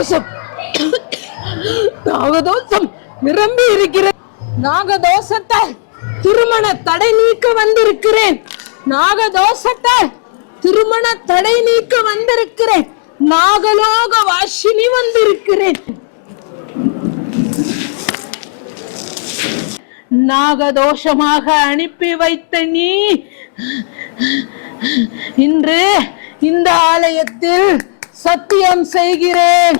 நாகதோஷம் நாகதோஷம் நிரம்பி இருக்கிறேன். நாகதோஷத்தை திருமண தடை நீக்க வந்திருக்கிறேன். நாகதோஷத்தை திருமண தடை நீக்க வந்திருக்கிறேன். நாகலோக வாசினி வந்திருக்கிறேன். நாகதோஷமாக அனுப்பி வைத்த நீ இன்று இந்த ஆலயத்தில் சத்தியம் செய்கிறேன்.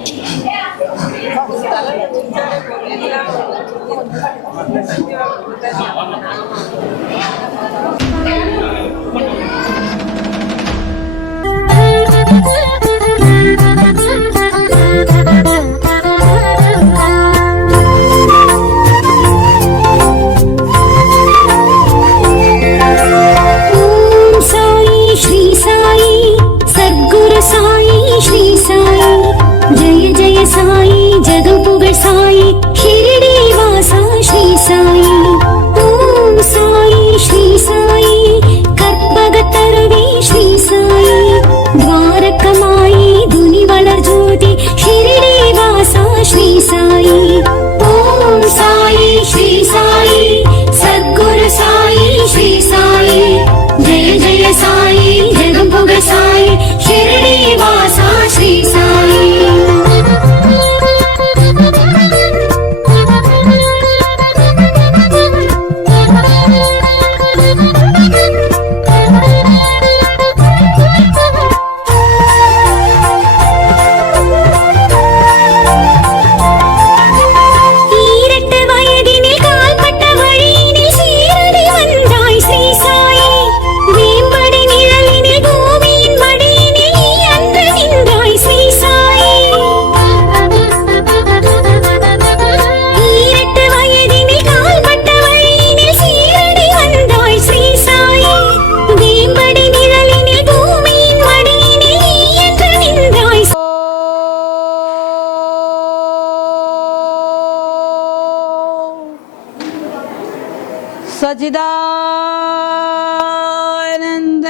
सच्चिदानंद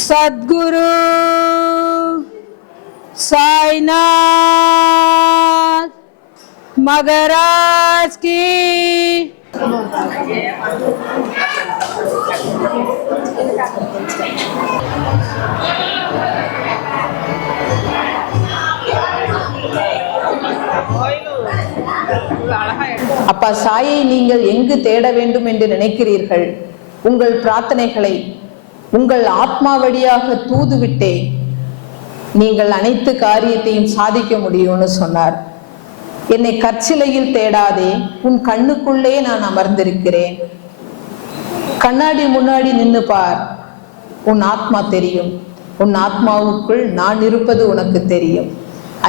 सद्गुरु साईनाथ महाराज की அப்பா சாயை நீங்கள் எங்கு தேட வேண்டும் என்று நினைக்கிறீர்கள்? உங்கள் பிரார்த்தனைகளை உங்கள் ஆத்மா வழியாக தூதுவிட்டே நீங்கள் அனைத்து காரியத்தையும் சாதிக்க முடியும்னு சொன்னார். என்னை கற்சிலையில் தேடாதே, உன் கண்ணுக்குள்ளே நான் அமர்ந்திருக்கிறேன். கண்ணாடி முன்னாடி நின்னு பார், உன் ஆத்மா தெரியும். உன் ஆத்மாவுக்குள் நான் இருப்பது உனக்கு தெரியும்.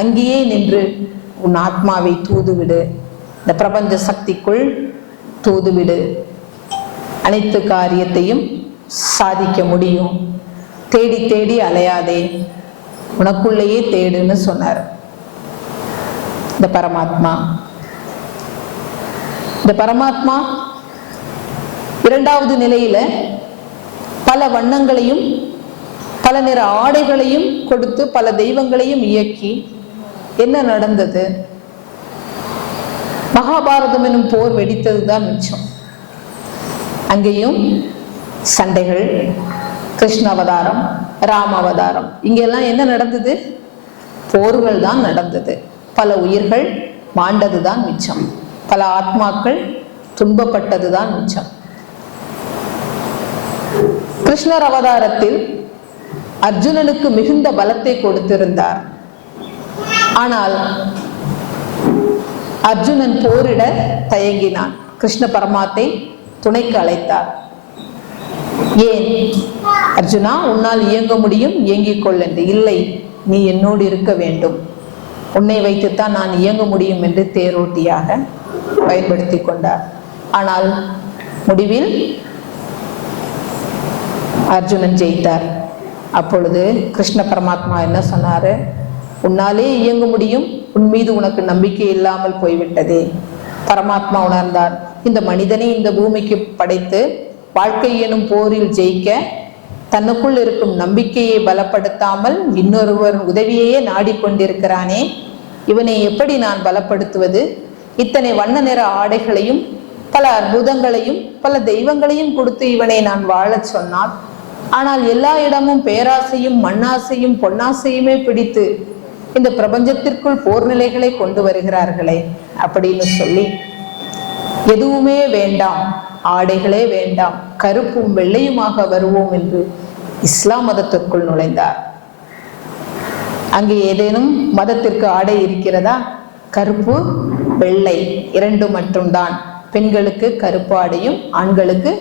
அங்கேயே நின்று உன் ஆத்மாவை தூதுவிடு, இந்த பிரபஞ்ச சக்திக்குள் தூதுவிடு. அனைத்து காரியத்தையும் சாதிக்க முடியும். தேடி தேடி அலையாதே, உனக்குள்ளேயே தேடுன்னு சொன்னார் இந்த பரமாத்மா. இந்த பரமாத்மா இரண்டாவது நிலையில பல வண்ணங்களையும் பல நிற ஆடைகளையும் கொடுத்து பல தெய்வங்களையும் இயக்கி என்ன நடந்தது? மகாபாரதம் எனும் போர் வெடித்ததுதான் மிச்சம். அங்கேயும் சண்டைகள், கிருஷ்ண அவதாரம், ராம அவதாரம், இங்கெல்லாம் என்ன நடந்தது? போர்கள் தான் நடந்தது. பல உயிர்கள் மாண்டதுதான் மிச்சம். பல ஆத்மாக்கள் துன்பப்பட்டதுதான் மிச்சம். கிருஷ்ணர் அவதாரத்தில் அர்ஜுனனுக்கு மிகுந்த பலத்தை கொடுத்திருந்தார். ஆனால் அர்ஜுனன் போரிட தயங்கினான். கிருஷ்ண பரமாத்தை துணைக்கு அழைத்தார். ஏன் அர்ஜுனா, உன்னால் இயங்க முடியும், இயங்கிக் கொள் என்று. இல்லை, நீ என்னோடு இருக்க வேண்டும், உன்னை வைத்துத்தான் நான் இயங்க முடியும் என்று தேரோட்டியாக பயன்படுத்தி கொண்டார். ஆனால் முடிவில் அர்ஜுனன் ஜெயித்தார். அப்பொழுது கிருஷ்ண பரமாத்மா என்ன சொன்னாரு? உன்னாலே இயங்க முடியும், உன் மீது உனக்கு நம்பிக்கை இல்லாமல் போய்விட்டதே. பரமாத்மா உணர்ந்தார், இந்த மனிதனை இந்த பூமிக்கு படைத்து வாழ்க்கை எனும் போரில் ஜெயிக்க தன்னுக்குள் இருக்கும் நம்பிக்கையை பலப்படுத்தாமல் இன்னொருவர் உதவியையே நாடிக்கொண்டிருக்கிறானே, இவனை எப்படி நான் பலப்படுத்துவது? இத்தனை வண்ண நிற ஆடைகளையும் பல அற்புதங்களையும் பல தெய்வங்களையும் கொடுத்து இவனை நான் வாழச் சொன்னான். ஆனால் எல்லா இடமும் பேராசையும் மண்ணாசையும் பொன்னாசையுமே பிடித்து இந்த பிரபஞ்சத்திற்குள் போர் நிலைகளை கொண்டு வருகிறார்களே அப்படின்னு சொல்லி, எதுவுமே வேண்டாம், ஆடைகளே வேண்டாம், கருப்பும் வெள்ளையுமாக வருவோம் என்று இஸ்லாம் மதத்திற்குள் நுழைந்தார். அங்கே ஏதேனும் மதத்திற்கு ஆடை இருக்கிறதா? கருப்பு வெள்ளை இரண்டு மட்டும்தான். பெண்களுக்கு கருப்பு ஆடையும் ஆண்களுக்கு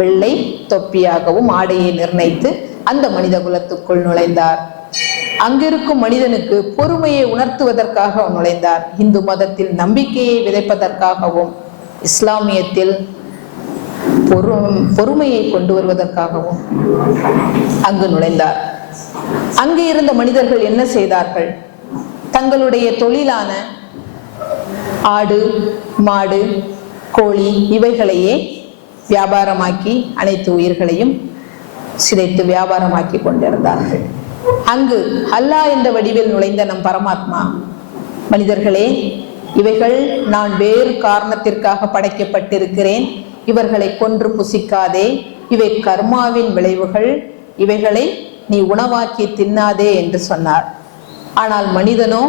வெள்ளை தொப்பியாகவும் ஆடையை நிர்ணயித்து அந்த மனித குலத்துக்குள் நுழைந்தார். அங்கிருக்கும் மனிதனுக்கு பொறுமையை உணர்த்துவதற்காக நுழைந்தார். இந்து மதத்தில் நம்பிக்கையை விதைப்பதற்காகவும், இஸ்லாமியத்தில் பொறுமையை கொண்டு வருவதற்காகவும் அங்கு நுழைந்தார். அங்கு இருந்த மனிதர்கள் என்ன செய்தார்கள்? தங்களுடைய தொழிலான ஆடு மாடு கோழி இவைகளையே வியாபாரமாக்கி அனைத்து உயிர்களையும் சிதைத்து வியாபாரமாக்கி கொண்டிருந்தார்கள். அங்கு அல்லாஹ் என்ற வடிவில் நுழைந்த நம் பரமாத்மா, மனிதர்களே, இவைகள் நான் வேறு காரணத்திற்காக படைக்கப்பட்டிருக்கிறேன், இவர்களை கொன்று புசிக்காதே, இவை கர்மாவின் விளைவுகள், இவைகளை நீ உணவாக்கி தின்னாதே என்று சொன்னார். ஆனால் மனிதனோ,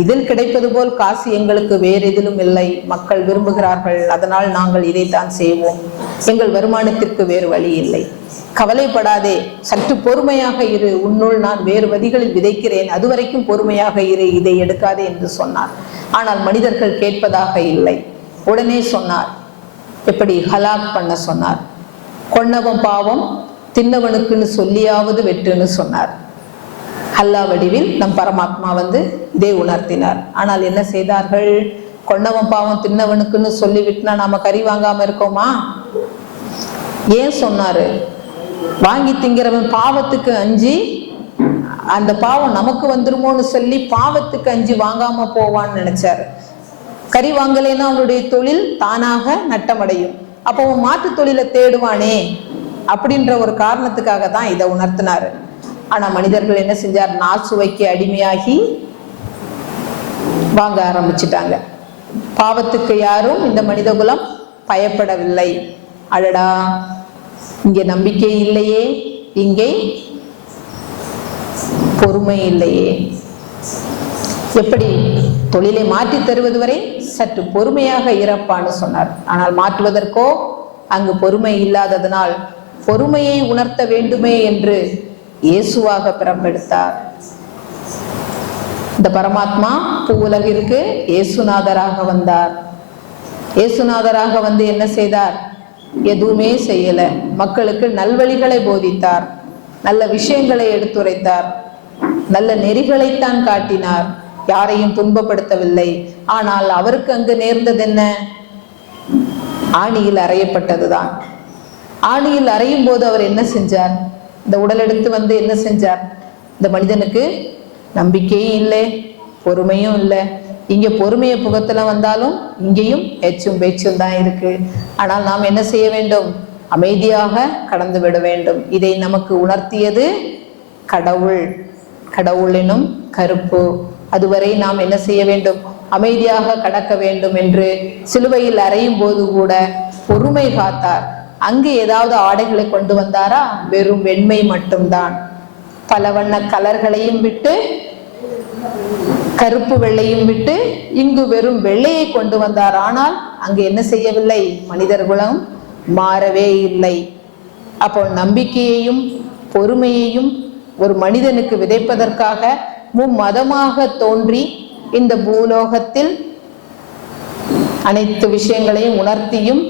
இதில் கிடைப்பது போல் காசு எங்களுக்கு வேறு எதிலும் இல்லை, மக்கள் விரும்புகிறார்கள், அதனால் நாங்கள் இதைத்தான் செய்வோம், எங்கள் வருமானத்திற்கு வேறு வழி இல்லை, கவலைப்படாதே, சற்று பொறுமையாக இரு, உன்னுள் நான் வேறு வழிகளில் விதைக்கிறேன், அதுவரைக்கும் பொறுமையாக இரு, இதை எடுக்காதே என்று சொன்னார். ஆனால் மனிதர்கள் கேட்பதாக இல்லை. உடனே சொன்னார், எப்படி ஹலாக் பண்ண சொன்னார். கொன்னவன் பாவம், தின்னவனுக்குன்னு சொல்லியாவது வெட்டுன்னு சொன்னார். அல்லாஹ் வடிவில் நம் பரமாத்மா இதை உணர்த்தினார். ஆனால் என்ன செய்தார்கள்? கொன்னவன் பாவம் தின்னவனுக்குன்னு சொல்லி விட்டுனா நாம கறி வாங்காம இருக்கோமா? ஏன் சொன்னாரு? வாங்கி திங்கிறவன் பாவத்துக்கு அஞ்சி அந்த பாவம் நமக்கு வந்துருமோன்னு சொல்லி பாவத்துக்கு அஞ்சி வாங்காம போவான்னு நினைச்சாரு. கறி வாங்கலைன்னா அவனுடைய தொழில் தானாக நட்டமடையும், அப்போ அவன் மாற்று தொழிலை தேடுவானே அப்படின்ற ஒரு காரணத்துக்காக தான் இதை உணர்த்தினாரு. ஆனா மனிதர்கள் என்ன செஞ்சார்? நாசுவைக்கு அடிமையாகி வாங்க ஆரம்பிச்சுட்டாங்க. பாவத்துக்கு யாரும் இந்த மனித குலம் பயப்படவில்லை. அடடா, இங்கே நம்பிக்கை இல்லையே, இங்கே பொறுமை இல்லையே, எப்படி தொழிலை மாற்றி தருவது வரை சற்று பொறுமையாக இறப்பான்னு சொன்னார். ஆனால் மாற்றுவதற்கோ அங்கு பொறுமை இல்லாததனால் பொறுமையை உணர்த்த வேண்டுமே என்று இயேசுவாக பிறப்பெடுத்தார். இந்த பரமாத்மா பூவுலகிற்கு இயேசுநாதராக வந்தார். இயேசுநாதராக என்ன செய்தார்? எதுவுமே செய்யல. மக்களுக்கு நல்வழிகளை போதித்தார், நல்ல விஷயங்களை எடுத்துரைத்தார், நல்ல நெறிகளைத்தான் காட்டினார், யாரையும் துன்பப்படுத்தவில்லை. ஆனால் அவருக்கு அங்கு நேர்ந்தது என்ன? ஆணியில் அறையப்பட்டதுதான். ஆணியில் அறையும் போது அவர் என்ன செஞ்சார்? இந்த உடல் எடுத்து என்ன செஞ்சார்? இந்த மனிதனுக்கு நம்பிக்கையும் இல்லை, பொறுமையும் இல்லை. இங்க பொறுமையை புகத்துல வந்தாலும் இங்கேயும் எச்சும் பேச்சும் தான் இருக்கு. ஆனால் நாம் என்ன செய்ய வேண்டும்? அமைதியாக கடந்து விட வேண்டும். இதை நமக்கு உணர்த்தியது கடவுள். கடவுள் எனும் கருப்பு. அதுவரை நாம் என்ன செய்ய வேண்டும்? அமைதியாக கடக்க வேண்டும் என்று சிலுவையில் அறையும் போது கூட பொறுமை காத்தார். அங்கு ஏதாவது ஆடைகளை கொண்டு வந்தாரா? வெறும் வெண்மை மட்டும்தான். பல வண்ண கலர்களையும் விட்டு, கருப்பு வெள்ளையும் விட்டு இங்கு வெறும் வெள்ளையை கொண்டு வந்தார். ஆனால் அங்கு என்ன செய்யவில்லை? மனிதர் குலம் மாறவே இல்லை. அப்போ நம்பிக்கையையும் பொறுமையையும் ஒரு மனிதனுக்கு விதைப்பதற்காக மும்மதமாக தோன்றி இந்த பூலோகத்தில் அனைத்து விஷயங்களையும் உணர்த்தியும்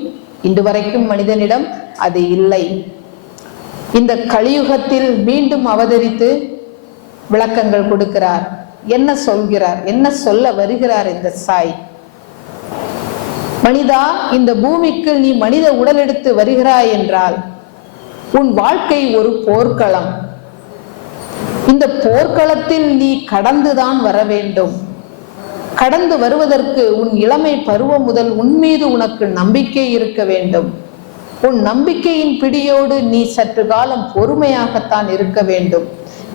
இன்று வரைக்கும் மனிதனிடம் அது இல்லை. இந்த கலியுகத்தில் மீண்டும் அவதரித்து விளக்கங்கள் கொடுக்கிறார். என்ன சொல்கிறார்? என்ன சொல்ல வருகிறார் இந்த சாய்? மனிதா, இந்த பூமிக்கு நீ மனித உடல் எடுத்து வருகிறாய் என்றால் உன் வாழ்க்கை ஒரு போர்க்களம். இந்த போர்க்களத்தில் நீ கடந்துதான் வர வேண்டும். கடந்து வருவதற்கு உன் இளமை பருவம் முதல் உன் மீது உனக்கு நம்பிக்கை இருக்க வேண்டும். உன் நம்பிக்கையின் பிடியோடு நீ சற்று காலம் பொறுமையாகத்தான் இருக்க வேண்டும்.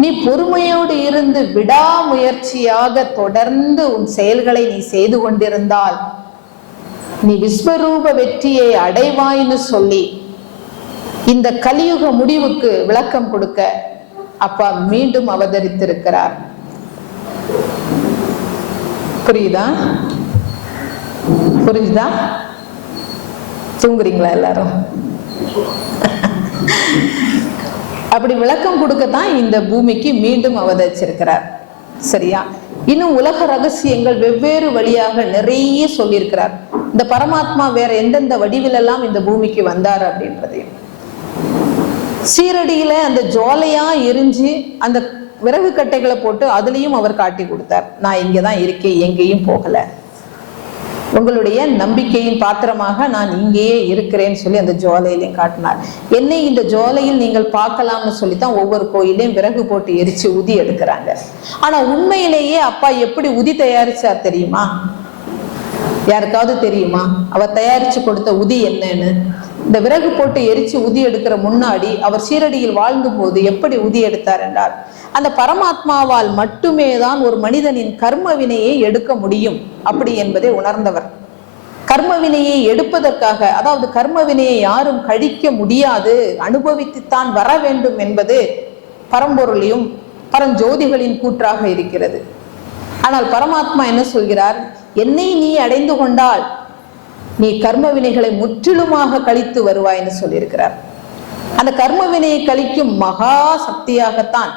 நீ பொறுமையோடு இருந்து விடாமுயற்சியாக தொடர்ந்து உன் செயல்களை நீ செய்து கொண்டிருந்தால் நீ விஸ்வரூப வெற்றியை அடைவாய்னு சொல்லி இந்த கலியுக முடிவுக்கு விளக்கம் கொடுக்க அப்பா மீண்டும் அவதரித்திருக்கிறார். புரியுதா? புரிஞ்சுதா? தூங்குறீங்களா எல்லாரும்? அப்படி விளக்கம் கொடுக்கத்தான் இந்த பூமிக்கு மீண்டும் அவதரிச்சிருக்கிறார். சரியா? இன்னும் உலக ரகசியங்கள் வெவ்வேறு வழியாக நிறைய சொல்லியிருக்கிறார். இந்த பரமாத்மா வேற எந்தெந்த வடிவிலெல்லாம் இந்த பூமிக்கு வந்தார் அப்படின்றதையும், சீரடியில அந்த ஜுவாலையா எரிஞ்சு அந்த விறகு கட்டைகளை போட்டு அதுலயும் அவர் காட்டி கொடுத்தார். நான் இங்கதான் இருக்கேன், எங்கேயும் போகல, உங்களுடைய நம்பிக்கையின் பாத்திரமாக நான் இங்கேயே இருக்கிறேன்னு சொல்லி அந்த ஜுவாலையிலையும் காட்டினார். என்னை இந்த ஜுவாலையில் நீங்கள் பார்க்கலாம்னு சொல்லித்தான் ஒவ்வொரு கோயிலையும் விறகு போட்டு எரிச்சு உதி எடுக்கிறாங்க. ஆனா உண்மையிலேயே அப்பா எப்படி உதி தயாரிச்சார் தெரியுமா? யாருக்காவது தெரியுமா அவர் தயாரிச்சு கொடுத்த உதி என்னன்னு? இந்த விறகு போட்டு எரிச்சு உதி எடுக்கிற முன்னாடி அவர் சீரடியில் வாழ்ந்த போது எப்படி உதி எடுத்தார் என்றால், அந்த பரமாத்மாவால் மட்டுமே தான் ஒரு மனிதனின் கர்ம வினையை எடுக்க முடியும் அப்படி என்பதை உணர்ந்தவர். கர்ம வினையை எடுப்பதற்காக, அதாவது கர்ம வினையை யாரும் கழிக்க முடியாது, அனுபவித்துத்தான் வர வேண்டும் என்பது பரம்பொருளையும் பரஞ்சோதிகளின் கூற்றாக இருக்கிறது. ஆனால் பரமாத்மா என்ன சொல்கிறார்? என்னை நீ அடைந்து கொண்டால் நீ கர்ம வினைகளை முற்றிலுமாக கழித்து வருவாய்ன்னு சொல்லியிருக்கிறார். அந்த கர்ம வினையை கழிக்கும் மகா சக்தியாகத்தான்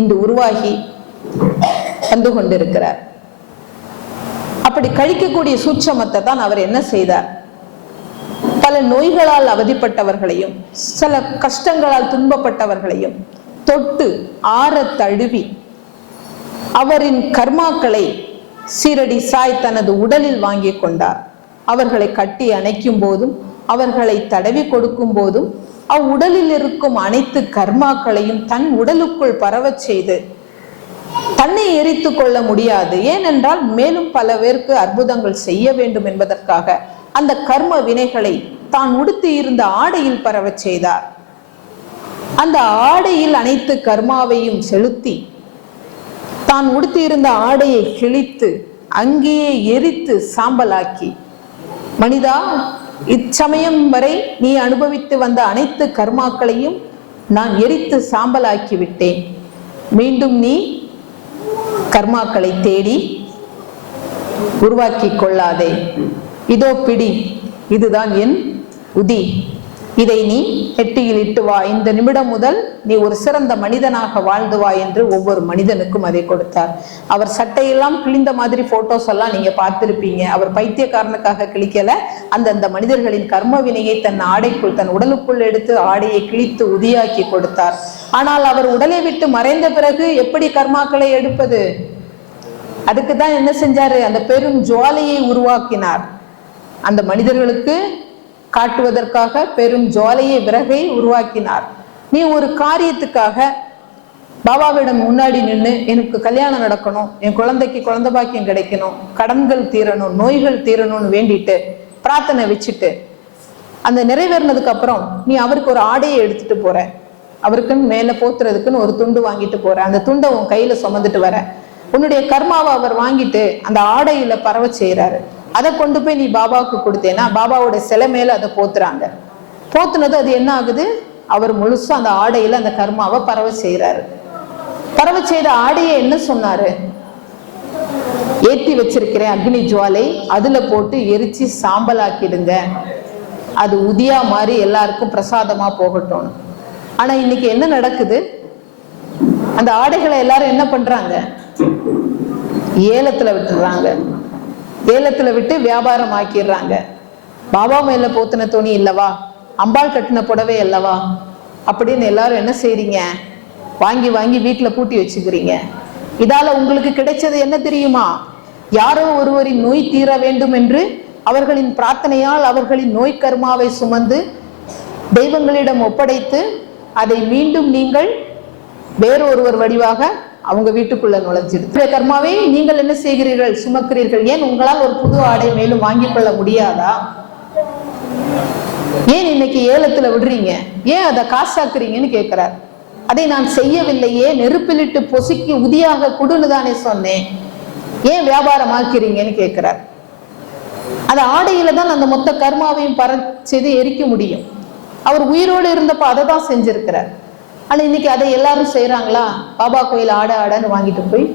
இன்று உருவாகி வந்து கொண்டிருக்கிறார். அப்படி கழிக்கக்கூடிய சூட்சமத்தை தான் அவர் என்ன செய்தார்? பல நோய்களால் அவதிப்பட்டவர்களையும் சில கஷ்டங்களால் துன்பப்பட்டவர்களையும் தொட்டு ஆற தழுவி அவரின் கர்மாக்களை சீரடி சாய் தனது உடலில் வாங்கி கொண்டார். அவர்களை கட்டி அணைக்கும் போதும் அவர்களை தடவி கொடுக்கும் போதும் அவ்வுடலில் இருக்கும் அனைத்து கர்மாக்களையும் தன் உடலுக்குள் பரவச் செய்து தன்னை எரித்து கொள்ள முடியாது, ஏனென்றால் மேலும் பல பேருக்கு அற்புதங்கள் செய்ய வேண்டும் என்பதற்காக அந்த கர்ம வினைகளை தான் உடுத்தி இருந்த ஆடையில் பரவச் செய்தார். அந்த ஆடையில் அனைத்து கர்மாவையும் செலுத்தி தான் உடுத்தி இருந்த ஆடையை கிழித்து அங்கேயே எரித்து சாம்பலாக்கி, மனிதா, இச்சமயம் வரை நீ அனுபவித்து வந்த அனைத்து கர்மாக்களையும் நான் எரித்து சாம்பலாக்கி விட்டேன். மீண்டும் நீ கர்மாக்களை தேடி உருவாக்கி கொள்ளாதே. இதோ பிடி, இதுதான் என் உதி, இதை நீ எட்டியில் இட்டு வா. இந்த நிமிடம் முதல் நீ ஒரு சிறந்த மனிதனாக வாழ்ந்து வா என்று ஒவ்வொரு மனிதனுக்கும் அதை கொடுத்தார். அவர் சட்டையெல்லாம் கிழிந்த மாதிரி போட்டோஸ் எல்லாம் நீங்க பார்த்திருப்பீங்க. அவர் பைத்தியக்காரனுக்காக கிழிக்கல, அந்தந்த மனிதர்களின் கர்ம வினையை தன் ஆடைக்குள், தன் உடலுக்குள் எடுத்து ஆடையை கிழித்து உதியாக்கி கொடுத்தார். ஆனால் அவர் உடலை விட்டு மறைந்த பிறகு எப்படி கர்மாக்களை எடுப்பது? அதுக்குதான் என்ன செஞ்சாரு? அந்த பெரும் ஜுவாலையை உருவாக்கினார். அந்த மனிதர்களுக்கு காட்டுவதற்காக பெரும் ஜுவாலையை, விறகை உருவாக்கினார். நீ ஒரு காரியத்துக்காக பாபாவிடம் முன்னாடி நின்று எனக்கு கல்யாணம் நடக்கணும், என் குழந்தைக்கு குழந்தை பாக்கியம் கிடைக்கணும், கடன்கள் தீரணும், நோய்கள் தீரணும்னு வேண்டிட்டு பிரார்த்தனை வச்சுட்டு அந்த நிறைவேறினதுக்கு அப்புறம் நீ அவருக்கு ஒரு ஆடையை எடுத்துட்டு போற, அவருக்குன்னு மேல போத்துறதுக்குன்னு ஒரு துண்டு வாங்கிட்டு போற, அந்த துண்டை உன் கையில சுமந்துட்டு வர, உன்னுடைய கர்மாவை அவர் வாங்கிட்டு அந்த ஆடையில பரவ செய்யறாரு. அதை கொண்டு போய் நீ பாபாவுக்கு கொடுத்தேன்னா பாபாவோட சிலை மேல அதை போத்துறாங்க. போத்துனது அது என்ன ஆகுது? அவர் முழுசா அந்த ஆடையில அந்த கர்மாவை பரவ செய்யறாரு. பரவ செய்த ஆடையை என்ன சொன்னாரு? ஏற்றி வச்சிருக்கிறேன் அக்னி ஜுவாலை, அதுல போட்டு எரிச்சு சாம்பலாக்கிடுங்க, அது உதியா மாதிரி எல்லாருக்கும் பிரசாதமா போகட்டும். ஆனா இன்னைக்கு என்ன நடக்குது? அந்த ஆடைகளை எல்லாரும் என்ன பண்றாங்க? ஏலத்துல விட்டுறாங்க. ஏலத்துல விட்டு வியாபாரம் ஆக்கிடுறாங்க. பாபா மேல போத்தின துணி இல்லவா, அம்பாள் கட்டின புடவை அல்லவா அப்படின்னு எல்லாரும் என்ன செய்றீங்க? வாங்கி வாங்கி வீட்டுல பூட்டி வச்சுக்கிறீங்க. இதால உங்களுக்கு கிடைச்சது என்ன தெரியுமா? யாரோ ஒருவரின் நோய் தீர வேண்டும் என்று அவர்களின் பிரார்த்தனையால் அவர்களின் நோய் கர்மாவை சுமந்து தெய்வங்களிடம் ஒப்படைத்து அதை மீண்டும் நீங்கள் வேறொருவர் வடிவாக அவங்க வீட்டுக்குள்ள நுழைஞ்சிடுது. கர்மாவை நீங்கள் என்ன செய்கிறீர்கள்? சுமக்கிறீர்கள். ஏன் உங்களால் ஒரு புது ஆடை மேலும் வாங்கிக் கொள்ள முடியாதா? ஏன் இன்னைக்கு ஏலத்துல விடுறீங்க, ஏன் அதை காசாக்குறீங்கன்னு கேட்கிறார். அதை நான் செய்யவில்லையே, நெருப்பிலிட்டு பொசுக்கி உதியாக கொடுன்னு தானே சொன்னேன், ஏன் வியாபாரமாக்கிறீங்கன்னு கேட்கிறார். அது ஆடையில தான் அந்த மொத்த கர்மாவையும் பறச்சது எரிக்க முடியும். அவர் உயிரோடு இருந்தப்ப அதை தான் செஞ்சிருக்கிறார். ஆனா இன்னைக்கு அதை எல்லாரும் செய்யறாங்களா? பாபா கோயில் ஆடன்னு வாங்கிட்டு போய்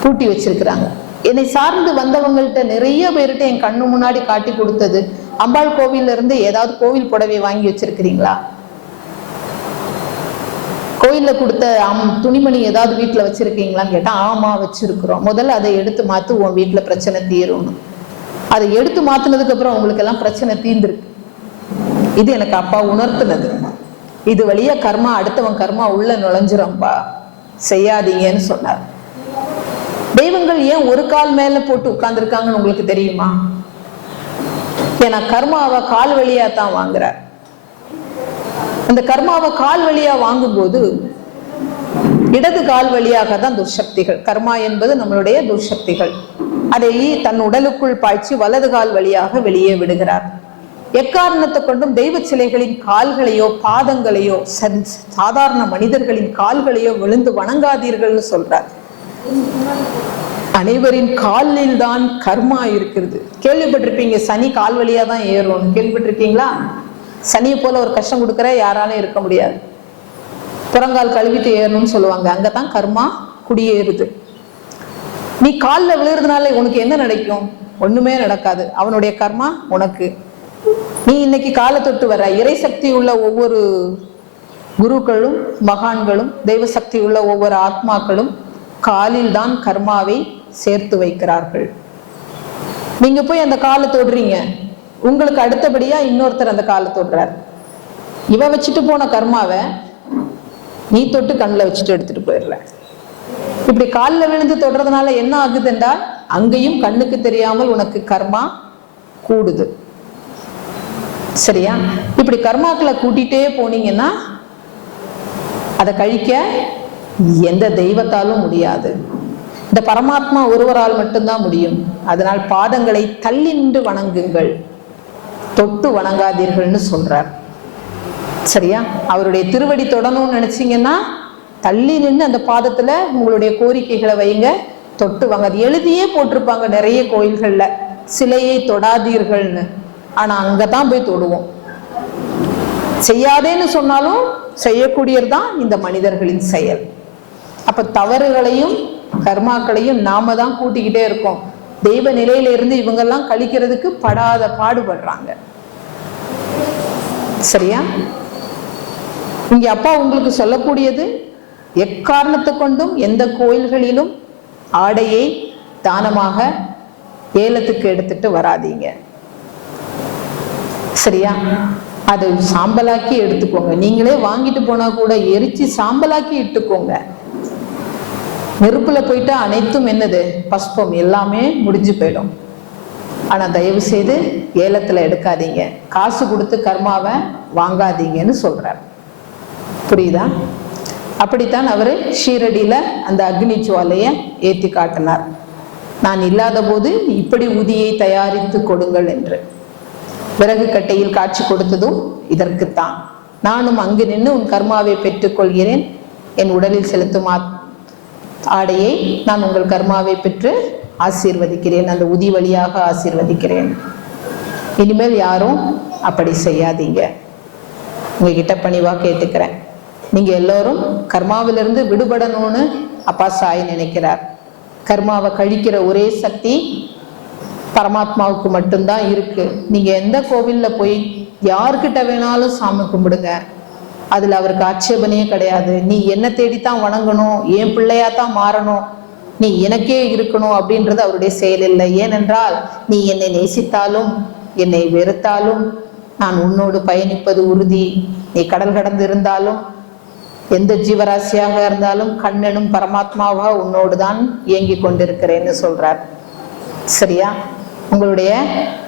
பூட்டி வச்சிருக்கிறாங்க. என்னை சார்ந்து வந்தவங்கள்ட்ட நிறைய பேர்கிட்ட என் கண்ணு முன்னாடி காட்டி கொடுத்தது, அம்பாள் கோவில்ல இருந்து ஏதாவது கோவில் புடவை வாங்கி வச்சிருக்கிறீங்களா, கோயில்ல கொடுத்த துணிமணி ஏதாவது வீட்டுல வச்சிருக்கீங்களான்னு கேட்டா ஆமா வச்சிருக்கிறோம். முதல்ல அதை எடுத்து மாத்து, உன் வீட்டுல பிரச்சனை தீரும். அதை எடுத்து மாத்தினதுக்கு அப்புறம் உங்களுக்கு எல்லாம் பிரச்சனை தீர்ந்துருக்கு. இது எனக்கு அப்பா உணர்த்தினது. இது வழியா கர்மா, அடுத்தவன் கர்மா உள்ள நுழைஞ்சிரும்பா, செய்யாதீங்கன்னு சொன்னார். தெய்வங்கள் ஏன் ஒரு கால் மேல போட்டு உட்கார்ந்துருக்காங்கன்னு உங்களுக்கு தெரியுமா? ஏன்னா கர்மாவை கால் வழியா தான் வாங்குறார். அந்த கர்மாவை கால் வழியா வாங்கும்போது இடது கால் வழியாக தான் துர்சக்திகள், கர்மா என்பது நம்மளுடைய துர்சக்திகள், அதை தன் உடலுக்குள் பாய்ச்சி வலது கால் வழியாக வெளியே விடுகிறார். எக்காரணத்தை கொண்டும் தெய்வ சிலைகளின் கால்களையோ பாதங்களையோ சாதாரண மனிதர்களின் கால்களையோ விழுந்து வணங்காதீர்கள்னு சொல்றார். அனைவரின் காலில் தான் கர்மா இருக்கிறது. கேள்விப்பட்டிருப்பீங்க, சனி கால் வழியா தான் ஏறும், கேள்விப்பட்டிருக்கீங்களா? சனியை போல ஒரு கஷ்டம் கொடுக்கற யாராலும் இருக்க முடியாது. புறங்கால் கழுவிட்டு ஏறணும்னு சொல்லுவாங்க, அங்கதான் கர்மா குடியேறுது. நீ காலில் விழுறதுனால உனக்கு என்ன நடக்கும்? ஒண்ணுமே நடக்காது. அவனுடைய கர்மா உனக்கு. நீ இன்னைக்கு காலை தொட்டு வர இறை சக்தி உள்ள ஒவ்வொரு குருக்களும் மகான்களும் தெய்வ சக்தி உள்ள ஒவ்வொரு ஆத்மாக்களும் காலில் தான் கர்மாவை சேர்த்து வைக்கிறார்கள். நீங்க போய் அந்த காலை தொடுறீங்க, உங்களுக்கு அடுத்தபடியா இன்னொருத்தர் அந்த காலை தொடுறார். இவ வச்சுட்டு போன கர்மாவை நீ தொட்டு கண்ணில் வச்சுட்டு எடுத்துட்டு போயிடுற. இப்படி காலில் விழுந்து தொடுறதுனால என்ன ஆகுதுண்டா, அங்கேயும் கண்ணுக்கு தெரியாமல் உனக்கு கர்மா கூடுது. சரியா? இப்படி கர்மாக்களை கூட்டிட்டே போனீங்கன்னா அதை கழிக்க எந்த தெய்வத்தாலும் முடியாது. இந்த பரமாத்மா ஒருவரால் மட்டும்தான் முடியும். அதனால் பாதங்களை தள்ளி நின்று வணங்குங்கள், தொட்டு வணங்காதீர்கள்னு சொல்றார். சரியா? அவருடைய திருவடி தொடணும்னு நினைச்சீங்கன்னா தள்ளி நின்று அந்த பாதத்துல உங்களுடைய கோரிக்கைகளை வைங்க, தொட்டு வாங்க. அது எழுதியே போட்டிருப்பாங்க நிறைய கோயில்கள்ல, சிலையை தொடாதீர்கள்னு. ஆனா அங்கதான் போய் தொடுவோம். செய்யாதேன்னு சொன்னாலும் செய்யக்கூடியதுதான் இந்த மனிதர்களின் செயல். அப்ப தவறுகளையும் கர்மாக்களையும் நாம தான் கூட்டிக்கிட்டே இருக்கோம். தெய்வ நிலையில இருந்து இவங்கெல்லாம் கழிக்கிறதுக்கு படாத பாடுபடுறாங்க. சரியா? இங்க அப்பா உங்களுக்கு சொல்லக்கூடியது, எக்காரணத்தை கொண்டும் எந்த கோயில்களிலும் ஆடையை தானமாக ஏலத்துக்கு எடுத்துட்டு வராதீங்க. சரியா? அது சாம்பலாக்கி எடுத்துக்கோங்க. நீங்களே வாங்கிட்டு போனா கூட எரிச்சு சாம்பலாக்கி இட்டுக்கோங்க. நெருப்புல போயிட்டா அனைத்தும் என்னது, பஸ்பம், எல்லாமே முடிஞ்சு போயிடும். ஆனா தயவு செய்து ஏலத்துல எடுக்காதீங்க, காசு கொடுத்து கர்மாவை வாங்காதீங்கன்னு சொல்றார். புரியுதா? அப்படித்தான் அவரு ஷீரடியில அந்த அக்னி ஜுவாலைய ஏத்தி காட்டினார். நான் இல்லாத போது இப்படி உதியை தயாரித்து கொடுங்கள் என்று. விறகு கட்டையில் காட்சி கொடுத்ததும் இதற்குத்தான். நானும் அங்கு நின்று உன் கர்மாவை பெற்றுக் கொள்கிறேன், என் உடலில் செலுத்தும் ஆடையை நான் உங்கள் கர்மாவை பெற்று ஆசீர்வதிக்கிறேன், அந்த உதி வழியாக ஆசீர்வதிக்கிறேன். இனிமேல் யாரும் அப்படி செய்யாதீங்க. உங்ககிட்ட பணிவா கேட்டுக்கிறேன். நீங்க எல்லோரும் கர்மாவிலிருந்து விடுபடணும்னு அப்பா சாய் நினைக்கிறார். கர்மாவை கழிக்கிற ஒரே சக்தி பரமாத்மாவுக்கு மட்டும்தான் இருக்கு. நீங்க எந்த கோவில்ல போய் யார்கிட்ட வேணாலும் சாமி கும்பிடுங்க, அதுல அவருக்கு ஆட்சேபனையே கிடையாது. நீ என்ன தேடித்தான் வணங்கணும், என் பிள்ளையா தான் மாறணும், நீ எனக்கே இருக்கணும் அப்படின்றது அவருடைய செயல் இல்லை. ஏனென்றால் நீ என்னை நேசித்தாலும் என்னை வெறுத்தாலும் நான் உன்னோடு பயணிப்பது உறுதி. நீ கடல் கடந்து இருந்தாலும் எந்த ஜீவராசியாக இருந்தாலும் கண்ணனும் பரமாத்மாவாக உன்னோடு தான் இயங்கி கொண்டிருக்கிறேன்னு சொல்றார். சரியா? உங்களுடைய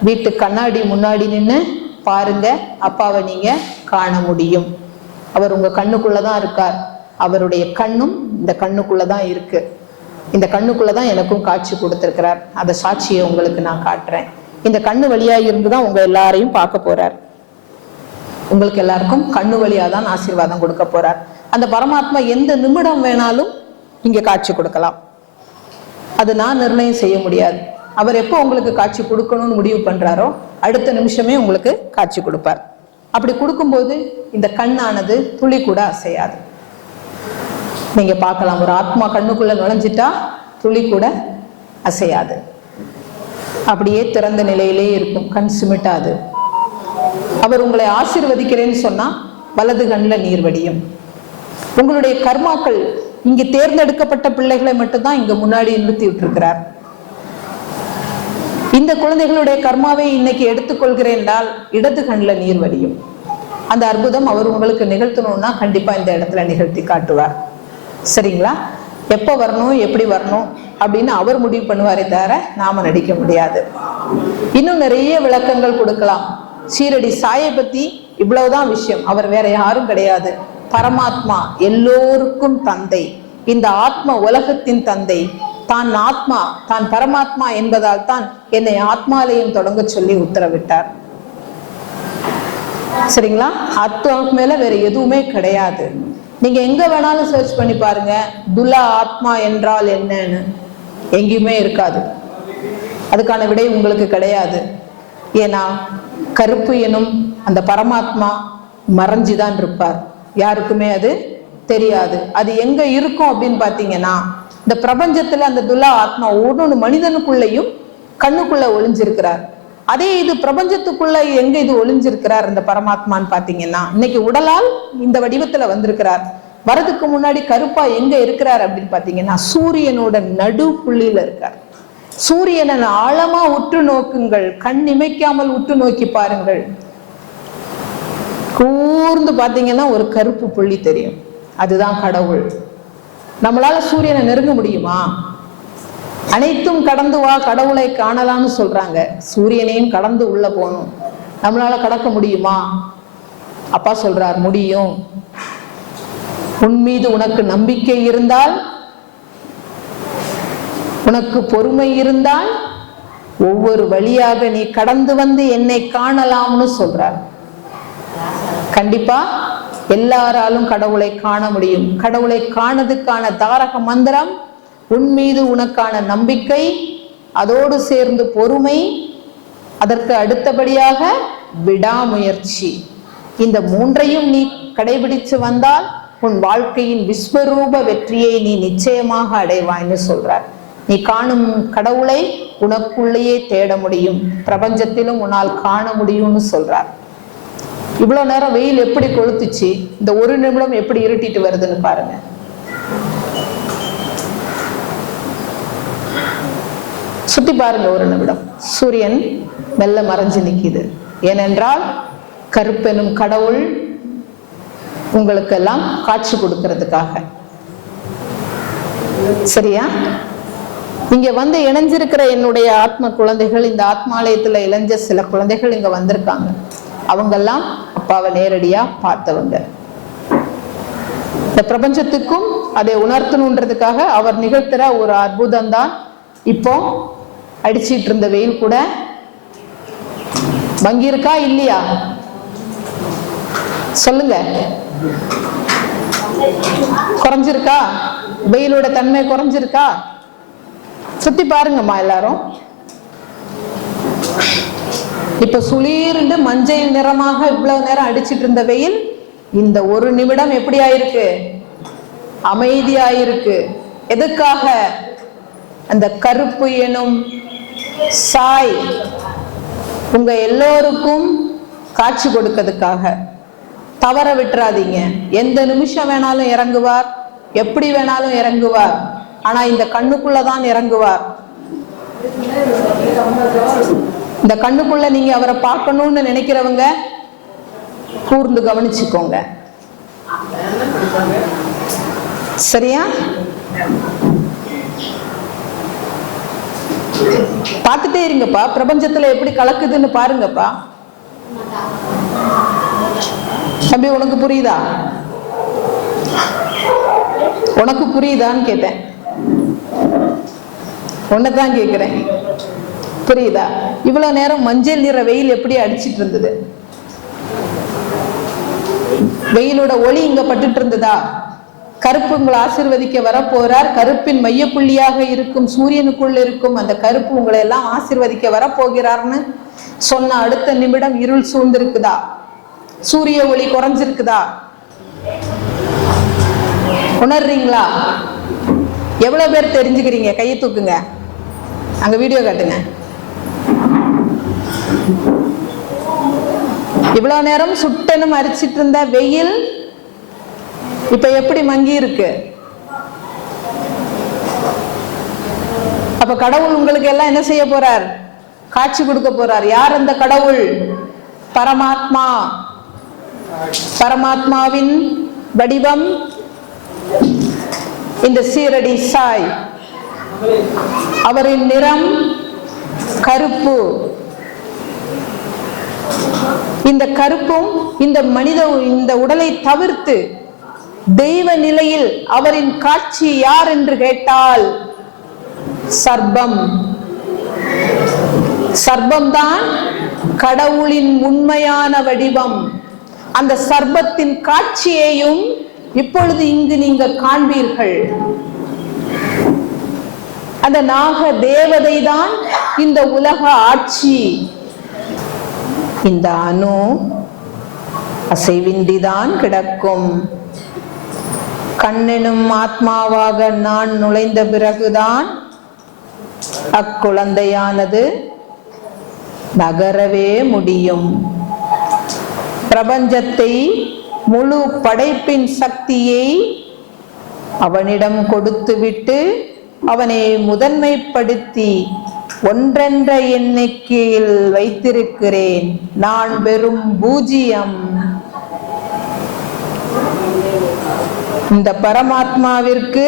வீட்டு கண்ணாடி முன்னாடி நின்று பாருங்க, அப்பாவை நீங்க காண முடியும். அவர் உங்க கண்ணுக்குள்ளதான் இருக்கார். அவருடைய கண்ணும் இந்த கண்ணுக்குள்ளதான் இருக்கு. இந்த கண்ணுக்குள்ளதான் எனக்கும் காட்சி கொடுத்திருக்கிறார். அந்த சாட்சியை உங்களுக்கு நான் காட்டுறேன். இந்த கண்ணு வழியா இருந்துதான் உங்க எல்லாரையும் பார்க்க போறார். உங்களுக்கு எல்லாருக்கும் கண்ணு வழியா தான் ஆசீர்வாதம் கொடுக்க போறார். அந்த பரமாத்மா எந்த நிமிடம் வேணாலும் இங்க காட்சி கொடுக்கலாம். அது நான் நிர்ணயம் செய்ய முடியாது. அவர் எப்போ உங்களுக்கு காட்சி கொடுக்கணும்னு முடிவு பண்றாரோ அடுத்த நிமிஷமே உங்களுக்கு காட்சி கொடுப்பார். அப்படி கொடுக்கும்போது இந்த கண்ணானது துளி கூட அசையாது. நீங்க பார்க்கலாம், ஒரு ஆத்மா கண்ணுக்குள்ள நுழைஞ்சிட்டா துளி கூட அசையாது, அப்படியே திறந்த நிலையிலே இருக்கும், கண் சிமிட்டாது. அவர் உங்களை ஆசீர்வதிக்கிறேன்னு சொன்னா வலது கண்ணில் நீர் வடியும். உங்களுடைய கர்மாக்கள் இங்கு தேர்ந்தெடுக்கப்பட்ட பிள்ளைகளை மட்டும்தான் இங்க முன்னாடி நிறுத்தி விட்டுருக்கிறார். இந்த குழந்தைகளுடைய கர்மாவை இன்னைக்கு எடுத்துக்கொள்கிறேன் என்றால் இடது கண்ணில் நீர் வடியும். அந்த அற்புதம் அவர் உங்களுக்கு நிகழ்த்தணும்னா கண்டிப்பா இந்த இடத்துல நிகழ்த்தி காட்டுவார். சரிங்களா? எப்போ வரணும், எப்படி வரணும் அப்படின்னு அவர் முடிவு பண்ணுவாரே தவிர நாம நடிக்க முடியாது. இன்னும் நிறைய விளக்கங்கள் கொடுக்கலாம். சீரடி சாயை பத்தி இவ்வளவுதான் விஷயம். அவர் வேற யாரும் கிடையாது. பரமாத்மா, எல்லோருக்கும் தந்தை, இந்த ஆத்ம உலகத்தின் தந்தை. தான் ஆத்மா, தான் பரமாத்மா என்பதால் தான் என்னை ஆத்மாலயம் தொடங்க சொல்லி உத்தரவிட்டார். சரிங்களா? ஆத்மாவுக்கு மேல வேற எதுவுமே கிடையாது. நீங்க எங்க வேணாலும் சர்ச் பண்ணி பாருங்க, துலா ஆத்மா என்றால் என்னன்னு, எங்கேயுமே இருக்காது. அதுக்கான விடை உங்களுக்கு கிடையாது. ஏன்னா கருப்பு எனும் அந்த பரமாத்மா மறைஞ்சுதான் இருப்பார். யாருக்குமே அது தெரியாது. அது எங்க இருக்கும் அப்படின்னு பாத்தீங்கன்னா, இந்த பிரபஞ்சத்துல அந்த துலா ஆத்மா ஒவ்வொரு மனிதனுக்குள்ளேயும் கண்ணுக்குள்ள ஒளிஞ்சிருக்கிறார். அதே இது பிரபஞ்சத்துக்குள்ள எங்க இது ஒளிஞ்சிருக்கிறார் இந்த பரமாத்மான்னு பாத்தீங்கன்னா, இன்னைக்கு உடலால் இந்த வடிவத்துல வந்திருக்கிறார். வரதுக்கு முன்னாடி கருப்பா எங்க இருக்கிறார் அப்படின்னு பாத்தீங்கன்னா, சூரியனோட நடு புள்ளியில இருக்கார். சூரியனை ஆழமா உற்று நோக்குங்கள், கண் இமைக்காமல் உற்று நோக்கி பாருங்கள். கூர்ந்து பாத்தீங்கன்னா ஒரு கருப்பு புள்ளி தெரியும். அதுதான் கடவுள். நம்மளால சூரியனை நெருங்க முடியுமா? அனைத்தும் கடந்து வா, கடவுளை காணலாம்னு சொல்றாங்க. சூரியனையும் கடந்து உள்ள போகணும். நம்மளால கடக்க முடியுமா? அப்பா சொல்றார், முடியும். உன் மீது உனக்கு நம்பிக்கை இருந்தால், உனக்கு பொறுமை இருந்தால், ஒவ்வொரு வழியாக நீ கடந்து வந்து என்னை காணலாம்னு சொல்றார். கண்டிப்பா எல்லாராலும் கடவுளை காண முடியும். கடவுளை காணதுக்கான தாரக மந்திரம் உன் மீது உனக்கான நம்பிக்கை, அதோடு சேர்ந்து பொறுமை, அதற்கு அடுத்தபடியாக விடாமுயற்சி. இந்த மூன்றையும் நீ கடைபிடிச்சு வந்தால் உன் வாழ்க்கையின் விஸ்வரூப வெற்றியை நீ நிச்சயமாக அடைவாய்ன்னு சொல்றார். நீ காணும் கடவுளை உனக்குள்ளேயே தேட முடியும், பிரபஞ்சத்திலும் உன்னால் காண முடியும்னு சொல்றார். இவ்வளவு நேரம் வெயில் எப்படி கொளுத்துச்சு, இந்த ஒரு நிமிடம் எப்படி இருட்டிட்டு வருதுன்னு பாருங்க. சுத்தி பாருங்க ஒரு நிமிடம். சூரியன் மெல்ல மறைஞ்சு நிக்குது. ஏனென்றால் கருப்பெனும் கடவுள் உங்களுக்கெல்லாம் காட்சி கொடுக்கிறதுக்காக. சரியா? இங்க வந்து இணைஞ்சிருக்கிற என்னுடைய ஆத்ம குழந்தைகள், இந்த ஆத்மாலயத்துல இளைஞ்ச சில குழந்தைகள் இங்க வந்திருக்காங்க. அவங்கெல்லாம் அப்பாவை நேரடியா பார்த்தவங்க. இந்த பிரபஞ்சத்துக்கும் அதை உணர்த்தணுன்றதுக்காக அவர் நிகழ்த்துற ஒரு அற்புதம் தான் இப்போ அடிச்சிட்டு இருந்த வெயில் கூட மங்கியிருக்கா இல்லையா? சொல்லுங்க. குறைஞ்சிருக்கா? வெயிலோட தன்மை குறைஞ்சிருக்கா? சுத்தி பாருங்கம்மா எல்லாரும். இப்ப சுளீர்ந்து மஞ்சள் நிறமாக இவ்வளவு நேரம் அடிச்சிட்டு இருந்த வெயில் இந்த ஒரு நிமிடம் எப்படி ஆயிருக்கு? அமைதியாயிருக்கு. எதுக்காக? அந்த கருப்பு எனும் சாய் உங்க எல்லோருக்கும் காட்சி கொடுக்கிறதுக்காக. தவற விட்டுறாதீங்க. எந்த நிமிஷம் வேணாலும் இறங்குவார், எப்படி வேணாலும் இறங்குவார். ஆனா இந்த கண்ணுக்குள்ளதான் இறங்குவார். இந்த கண்ணுக்குள்ள நீங்க அவரை பார்க்கணும்னு நினைக்கிறவங்க கூர்ந்து கவனிச்சுக்கோங்க. சரியா? பார்த்துட்டே இருங்கப்பா. பிரபஞ்சத்துல எப்படி கலக்குதுன்னு பாருங்கப்பா. தம்பி, உனக்கு புரியுதா? உனக்கு புரியுதான்னு கேட்டேன். உன்னதான் கேட்கிறேன். புரியுதா? இவ்வளவு நேரம் மஞ்சள் நிற வெயில் எப்படி அடிச்சிட்டு இருந்தது? வெயிலோட ஒளி இங்க பட்டுட்டு இருந்ததா? கருப்பு உங்களை ஆசீர்வதிக்க வரப்போறார். கருப்பின் மையப்புள்ளியாக இருக்கும் சூரியனுக்குள்ள இருக்கும் அந்த கருப்பு உங்களை எல்லாம் ஆசீர்வதிக்க வரப்போகிறார்னு சொன்ன அடுத்த நிமிடம் இருள் சூழ்ந்திருக்குதா? சூரிய ஒளி குறைஞ்சிருக்குதா? உணர்றீங்களா? எவ்வளவு பேர் தெரிஞ்சுக்கிறீங்க? கையை தூக்குங்க, அங்க வீடியோ காட்டுங்க. இவ்வளவு நேரம் சுட்டனும் அரிச்சிட்டு இருந்த வெயில் இப்ப எப்படி மங்கி இருக்கு? அப்ப கடவுள் உங்களுக்கு எல்லாம் என்ன செய்ய போறார்? காட்சி கொடுக்க போறார். யார் அந்த கடவுள்? பரமாத்மா. பரமாத்மாவின் வடிவம் இந்த சீரடி சாய். அவரின் நிறம் கருப்பு. இந்த கருப்பும் இந்த உடலை தவிர்த்து தெய்வ நிலையில் அவரின் காட்சி யார் என்று கேட்டால் சர்ப்பம். சர்ப்பம்தான் கடவுளின் உண்மையான வடிவம். அந்த சர்ப்பத்தின் காட்சியையும் இப்பொழுது இங்கு நீங்கள் காண்பீர்கள். அந்த நாக தேவதை தான் இந்த உலக ஆட்சி. இந்த அணு அசைவின்றிதான் கிடக்கும். கண்ணெனும் ஆத்மாவாக நான் நுழைந்த பிறகுதான் அக்குழந்தையானது நகரவே முடியும். பிரபஞ்சத்தை முழு படைப்பின் சக்தியை அவனிடம் கொடுத்துவிட்டு அவனை முதன்மைப்படுத்தி ஒன்றென்ற எண்ணிக்கையில் வைத்திருக்கிறேன். நான் வெறும் பூஜ்ஜியம். இந்த பரமாத்மாவிற்கு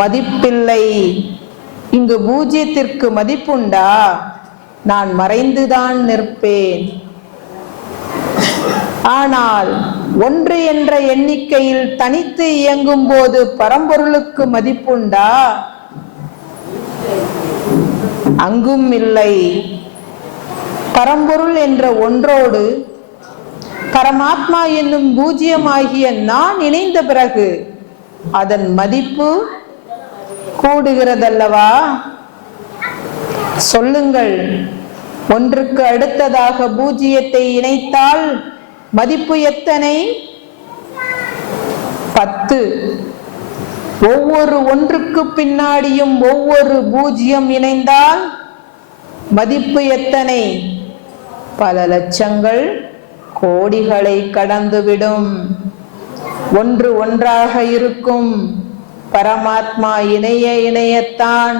மதிப்பில்லை. இங்கு பூஜ்ஜியத்திற்கு மதிப்புண்டா? நான் மறைந்துதான் நிற்பேன். ஆனால் ஒன்று என்ற எண்ணிக்கையில் தனித்து இயங்கும் போது பரம்பொருளுக்கு மதிப்புண்டா? அங்கும் இல்லை. பரம்பொருள் என்ற ஒன்றோடு பரமாத்மா என்னும் பூஜ்ஜியமாகிய நான் இணைந்த பிறகு அதன் மதிப்பு கூடுகிறதல்லவா? சொல்லுங்கள், ஒன்றுக்கு அடுத்ததாக பூஜ்ஜியத்தை இணைத்தால் மதிப்பு எத்தனை? 10. ஒவ்வொரு ஒன்றுக்கு பின்னாடியும் ஒவ்வொரு பூஜ்ஜியம் இணைந்தால் மதிப்பு எத்தனை? பல லட்சங்கள், கோடிகளை கடந்துவிடும். ஒன்று ஒன்றாக இருக்கும். பரமாத்மா இணைய இணையத்தான்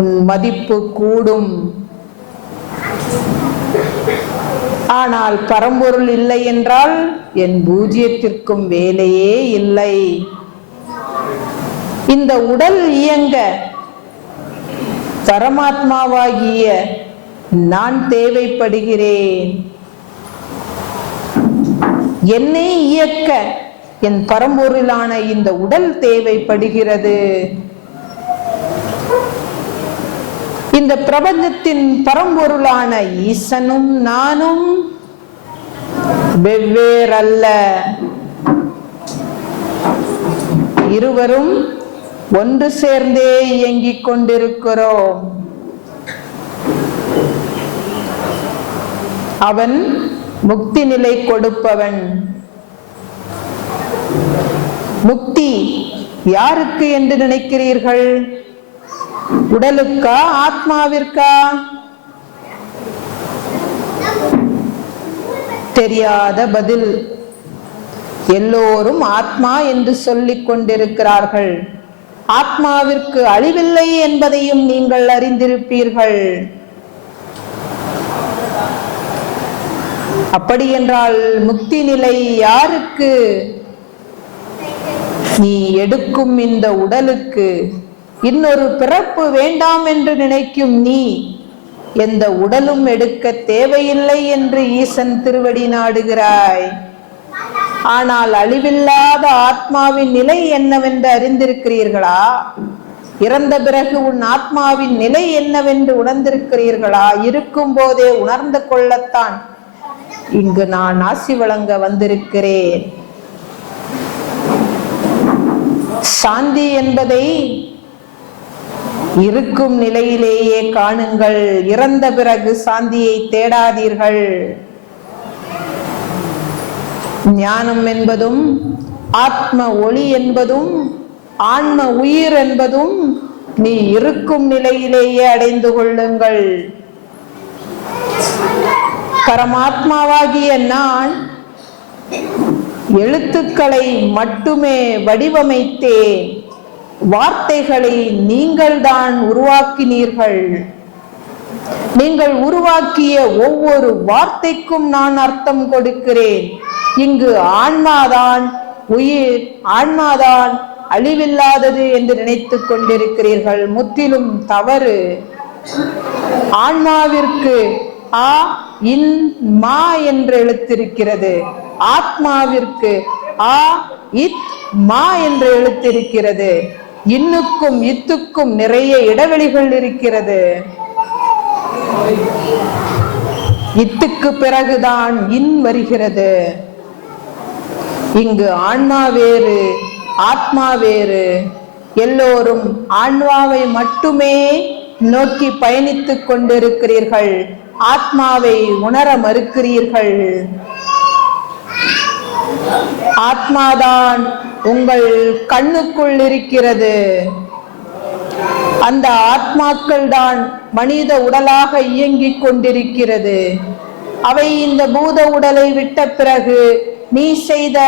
உன் மதிப்பு கூடும். ஆனால் பரம்பொருள் இல்லை என்றால் என் பூஜ்ஜியத்திற்கும் வேலையே இல்லை. இந்த உடல் இயங்க பரமாத்மாவாகிய நான் தேவைப்படுகிறேன். என்னை இயக்க என் பரம்பொருளான இந்த உடல் தேவைப்படுகிறது. இந்த பிரபஞ்சத்தின் பரம்பொருளான ஈசனும் நானும் வெவ்வேறல்ல. இருவரும் ஒன்று சேர்ந்தே இயங்கிக் கொண்டிருக்கிறோம். அவன் முக்தி நிலை கொடுப்பவன். முக்தி யாருக்கு என்று நினைக்கிறீர்கள்? உடலுக்கா, ஆத்மாவிற்கா? தெரியாத பதில். எல்லோரும் ஆத்மா என்று சொல்லிக் கொண்டிருக்கிறார்கள். ஆத்மாவிற்கு அழிவில்லை என்பதையும் நீங்கள் அறிந்திருப்பீர்கள். அப்படி என்றால் முக்தி நிலை யாருக்கு? நீ எடுக்கும் இந்த உடலுக்கு. இன்னொரு பிறப்பு வேண்டாம் என்று நினைக்கும் நீ எந்த உடலும் எடுக்க தேவையில்லை என்று ஈசன் திருவடி நாடுகிறாய். ஆனால் அழிவில்லாத ஆத்மாவின் நிலை என்னவென்று அறிந்திருக்கிறீர்களா? இறந்த பிறகு உன் ஆத்மாவின் நிலை என்னவென்று உணர்ந்திருக்கிறீர்களா? இருக்கும் போதே உணர்ந்து கொள்ளத்தான் இங்கு நான் ஆசி வழங்க வந்திருக்கிறேன். சாந்தி என்பதை இருக்கும் நிலையிலேயே காணுங்கள். இறந்த பிறகு சாந்தியை தேடாதீர்கள். ஞானம் என்பதும் ஆத்ம ஒளி என்பதும் ஆன்ம உயிர் என்பதும் நீ இருக்கும் நிலையிலேயே அடைந்து கொள்ளுங்கள். பரமாத்மாவாகிய நான் எழுத்துக்களை மட்டுமே வடிவமைத்தேன். வார்த்தைகளை நீங்கள் தான் உருவாக்கினீர்கள். நீங்கள் உருவாக்கிய ஒவ்வொரு வார்த்தைக்கும் நான் அர்த்தம் கொடுக்கிறேன். இங்கு ஆன்மாதான் உயிர், ஆன்மாதான் அழிவில்லாதது என்று நினைத்துக் கொண்டிருக்கிறீர்கள். முற்றிலும் தவறு. ஆன்மாவிற்கு ஆ இன் மா என்று எழுத்திருக்கிறது. ஆத்மாவிற்கு ஆ இத் மா என்று எழுத்திருக்கிறது. இன்னுக்கும் இத்துக்கும் நிறைய இடைவெளிகள் இருக்கிறது. இத்துக்கு பிறகுதான் இன் வருகிறது. இங்கு ஆன்மா வேறு, ஆத்மா வேறு. எல்லோரும் ஆன்மாவை மட்டுமே நோக்கி பயணித்துக் கொண்டிருக்கிறீர்கள். ஆத்மாவை உணர மறுக்கிறீர்கள். ஆத்மாதான் உங்கள் கண்ணுக்குள் இருக்கிறது. அந்த ஆத்மாக்கள் தான் மனித உடலாக இயங்கிக் கொண்டிருக்கிறது. அவை இந்த பூத உடலை விட்ட பிறகு நீ செய்த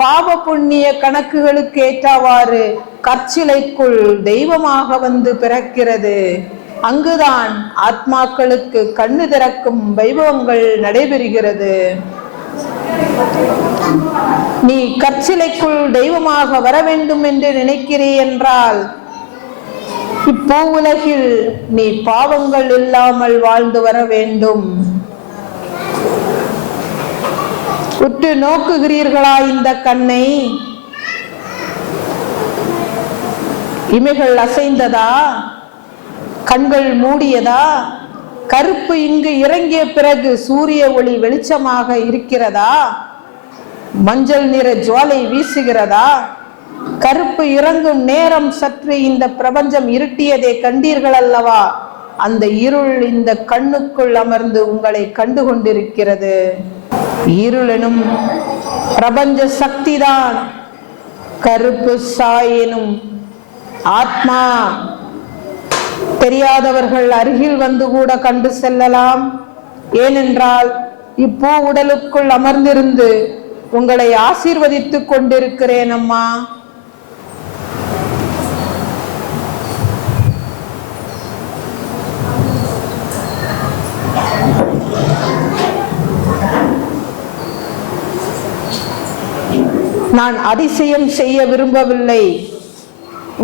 பாவ புண்ணிய கணக்குகளுக்கு ஏற்றவாறு கற்சிலைக்குள் தெய்வமாக வந்து பிறக்கிறது. அங்குதான் ஆத்மாக்களுக்கு கண்ணு திறக்கும் வைபவங்கள் நடைபெறுகிறது. நீ கற்சிலைக்குள் தெய்வமாக வர வேண்டும் என்று நினைக்கிறீ என்றால் இப்போ உலகில் நீ பாவங்கள் இல்லாமல் வாழ்ந்து வர வேண்டும். உற்று நோக்குகிறீர்களா இந்த கண்ணை? இமைகள் அசைந்ததா? கண்கள் மூடியதா? கருப்பு இங்கு இறங்கிய பிறகு சூரிய ஒளி வெளிச்சமாக இருக்கிறதா? மஞ்சள் நிற ஜுவாலை வீசுகிறதா? கருப்பு இறங்கும் நேரம் சற்று இந்த பிரபஞ்சம் இருட்டியதை கண்டீர்கள் அல்லவா? அந்த இருள் இந்த கண்ணுக்குள் அமர்ந்து உங்களை கண்டு கொண்டிருக்கிறது. இருளெனும் பிரபஞ்ச சக்திதான் கருப்பு சாயெனும் ஆத்மா. தெரியாதவர்கள் அருகில் வந்து கூட கண்டு செல்லலாம். ஏனென்றால் இப்போ உடலுக்குள் அமர்ந்திருந்து உங்களை ஆசீர்வதித்துக் கொண்டிருக்கிறேன் அம்மா. நான் அதிசயம் செய்ய விரும்பவில்லை.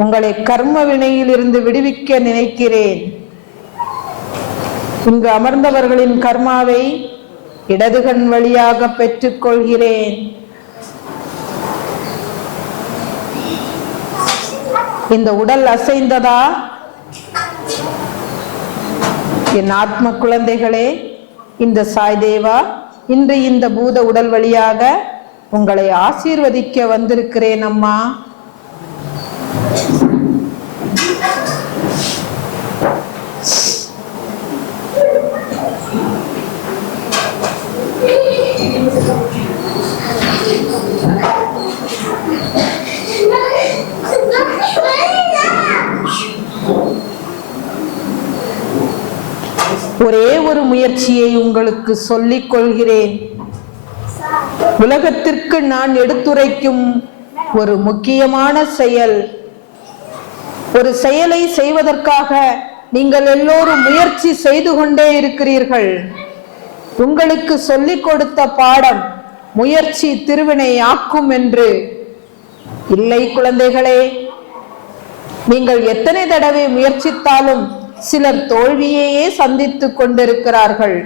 உங்களை கர்ம வினையில் இருந்து விடுவிக்க நினைக்கிறேன். இங்கு அமர்ந்தவர்களின் கர்மாவை இடதுகண் வழியாக பெற்றுக் கொள்கிறேன். இந்த உடல் அசைந்ததா? என் ஆத்ம குழந்தைகளே, இந்த சாய் தேவா இன்று இந்த பூத உடல் வழியாக உங்களை ஆசீர்வதிக்க வந்திருக்கிறேன் அம்மா. ஒரே ஒரு முயற்சியை உங்களுக்கு சொல்லிக் கொள்கிறேன். உலகத்திற்கு நான் எடுத்துரைக்கும் ஒரு முக்கியமான செயல். ஒரு செயலை செய்வதற்காக நீங்கள் எல்லோரும் முயற்சி செய்து கொண்டே இருக்கிறீர்கள். உங்களுக்கு சொல்லிக் கொடுத்த பாடம் முயற்சி திருவினை ஆக்கும் என்று. இல்லை குழந்தைகளே, நீங்கள் எத்தனை தடவை முயற்சித்தாலும் சிலர் தோல்வியையே சந்தித்துக் கொண்டிருக்கிறார்கள்.